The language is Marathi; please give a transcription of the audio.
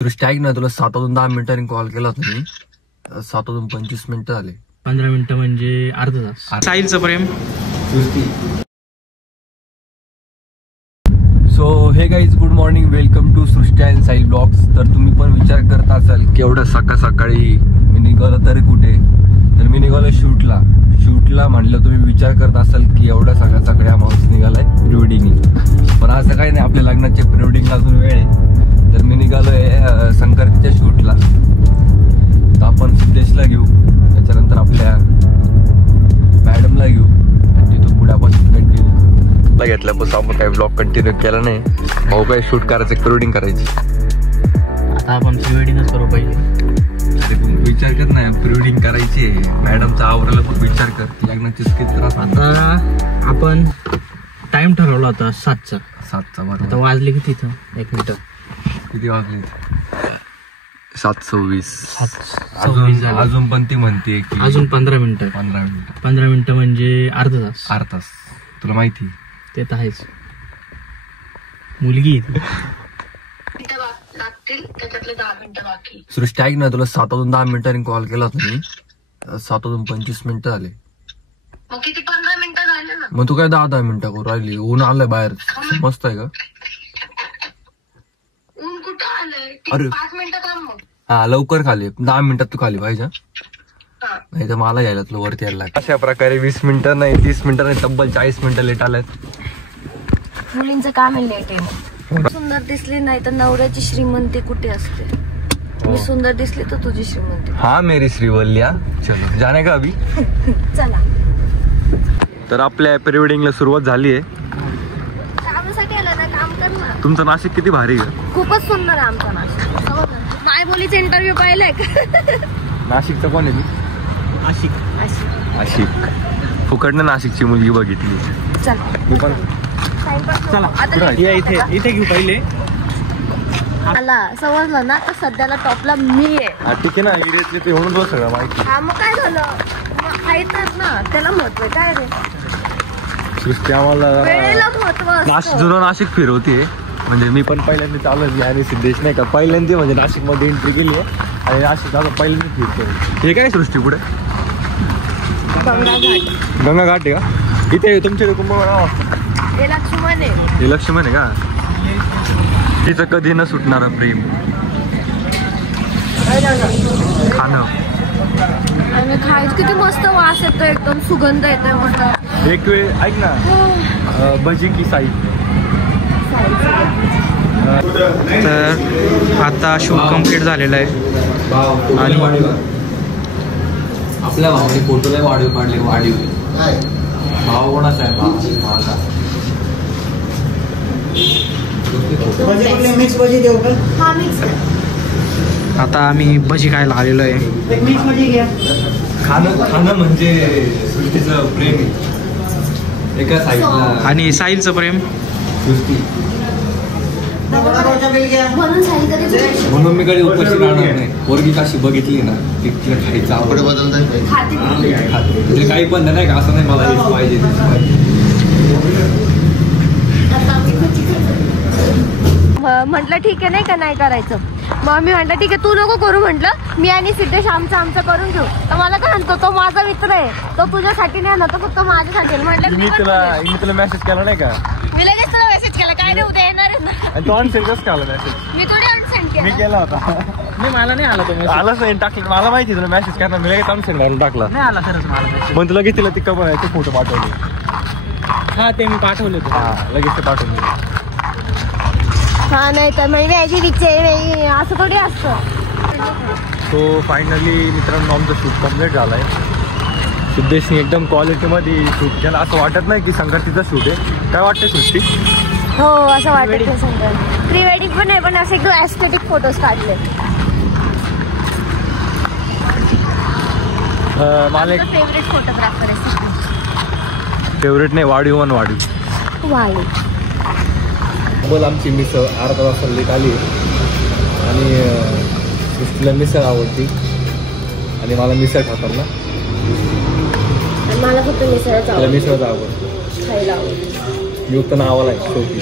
दृष्टी ऐक ना, तुला 7 वाजून 10 मिनिटांनी कॉल केला होता मी. 7 वाजून 25 मिनिटं झाले. 15 मिनिटं म्हणजे अर्धा तास. साहिलचं प्रेम. So hey guys, good morning, welcome to Srishti and Sahil blogs. तर तुम्ही पण विचार करत असाल की एवढं सकाळी मी निघालो तरी कुठे, तर मी निघालो शूटला. म्हणलं तुम्ही विचार करत असाल की एवढा सकाळी हा माणूस निघालाय प्री-वेडिंग. पण असं काही नाही, आपल्या लग्नाचे प्री-वेडिंगला अजून वेळ आहे. तर मी निघालोय संक्रांतीच्या शूटला. तर आपण सिद्धेशला घेऊ, त्याच्यानंतर आपल्या मॅडमला घेऊ, तिथून पुढे आपण कंटिन्यू घेतल्यापासून आपण काही ब्लॉग कंटिन्यू केला नाही. भाऊ काय शूट करायचं, प्री-वेडिंग करायची. आता आपण प्री-वेडिंगच करू पाहिजे. अरे पण विचार कर ना, प्री-वेडिंग करायची आहे. मॅडमचा आवराला पण विचार कर, लग्नाची किती त्रास. आता आपण टाइम ठरवला होता 7चा. बरोबर. आता वाजले किती इथं? 1 मिनिट. किती वाजले? 7:26. अजून पण ती म्हणते की अजून 15 मिनिटं. 15 मिनिटं म्हणजे अर्धा तास. तुला माहिती ते तर आहेच. मुलगी सृष्टी ऐक ना, तुला 7 वाजून 10 मिनिटांनी कॉल केला होता मी. 7 वाजून 25 मिनिटं झाले. मग किती 15 मिनिटं झाले ना. मग तू काय 10 मिनिटं करू राहिली? ऊन आलंय बाहेर, मस्त आहे का? ऊन कुठं आलंय? अरे 5 मिनिटं थांब मग. हा, लवकर खाली 10 मिनिटात तू खाली पाहिजे. नाही तर मला घ्यायला तुला वरती यायला लागेल. अशा प्रकारे 20 मिनिटं नाही, 30 मिनिटं नाही, तब्बल 40 मिनिटं लेट आल्यात. मुलींचं काम आहे लेट आहे. सुंदर दिसली नाही तर नवऱ्याची श्रीमंती कुठे असते? मी सुंदर दिसली तर तुझी श्रीमंती. हा मेरी श्रीवल्ल्या, चलो जाने का अभी. चला. तर आपल्या प्री-वेडिंगला सुरुवात झाली आहे. कामासाठी आला ना, काम कर ना. तुमचं नाशिक किती भारी आहे. खूपच सुंदर आहे आमचं नाशिक. माय बोलीचा इंटरव्ह्यू पाहिलाय का? नाशिकचं कोण आहे तू? आशिक. फुकटनं नाशिकची मुलगी बघितली. चला मी पण. चला इथे घेऊ पहिले. मला समजलं ना, तर सध्याला टॉपला मी आहे. ठीक आहे ना, एरियातले ते म्हणून तुला सगळं माहिती. हा मग काय झालं, आहे तर ना, त्याला महत्व आहे. काय रे सृष्टी आम्हाला वेळेला महत्व असतं. जुनं नाशिक फिरवते. म्हणजे मी पण पहिल्यांदा चालू आणि सिद्धेश नाही का पहिल्यांदा म्हणजे नाशिक मध्ये एंट्री केली आहे आणि नाशिक आता पहिल्यांदा फिरतो. हे काय सृष्टी पुढे गंगा घाट आहे का? इथे तुमच्याकडे कुंभमेळा असतो. हे लक्ष्मण आहे का? तिचं कधी न सुटणार प्रेम. खाणं आणि खायचं किती मस्त वास येतो, एकदम सुगंध येतोय मस्त. एक वेळ ऐक ना, भजी की साई. तर आता शूट कम्प्लीट झालेलं आहे आणि आपल्या भावाने फोटोला वाढीव काढले. भाव कोणाचा आहे? आता आम्ही भजी खायला आलेलो आहे. खाणं म्हणजे सृष्टीचं प्रेम आहे एका साईडला आणि साहिलचं प्रेम. सृष्टी म्हणून मी कडे उपस्थित राहणार नाही. पोरगी काशी बघितली ना, तिला खायचं आवड म्हणजे काही पण नाही का, असं नाही मला हेच पाहिजे तेच पाहिजे. म्हटलं ठीक आहे, नाही का नाही करायचं. मग मी म्हटलं ठीक आहे, तू नको करू. म्हटलं मी आणि सिद्धेश आमचं करून घेऊ. तर मला काय म्हणतो, तो माझा मित्र आहे, तो तुझ्यासाठी नाही ना, तो फक्त माझ्यासाठी. म्हटलं मी तुला मेसेज केला नाही का? मी लगेच तुला मेसेज केला, काय नाही उद्या येणार आहे ना. आणि तो अनसेंड कसं केला मेसेज? मी थोडी अनसेंड केला. मी केला होता. नाही, मला नाही आला. तो आलाच नाही, टाकलं. मला माहिती तुला मेसेज करणार, मी लगेच अनसेंड मारून टाकला. नाही आला खरंच मला. पण तुला तिला ती ते फोटो पाठवले. हा, ते मी पाठवले. हा, लगेच ते पाठवले. हा, नाही तर म्हणजे याची विचार असं थोडी असतं. सो फायनली मित्रांनो, आमचं शूट कम्प्लीट झालाय. सिद्धेशने एकदम क्वालिटीमध्ये शूट केला. असं वाटत नाही की संक्रांतीचा शूट आहे. काय वाटतं सृष्टी? हो, असं वाटत नाही. संक्रांत प्री वेडिंग पण आहे, पण असे एकदम एस्थेटिक फोटोज काढले. मला एक फेवरेट फोटोग्राफर आहे. फेवरेट नाही, वाढीव. बोल, आमची मिसळ अर्धा तास लेट आली आणि सृष्टीला मिसळ आवडती आणि मला मिसळ खातात ना. मला फक्त मिसळच आवडतं. मिसळच आवडतं. खायला आवडतं. मी फक्त नावाला आहे शेवटी.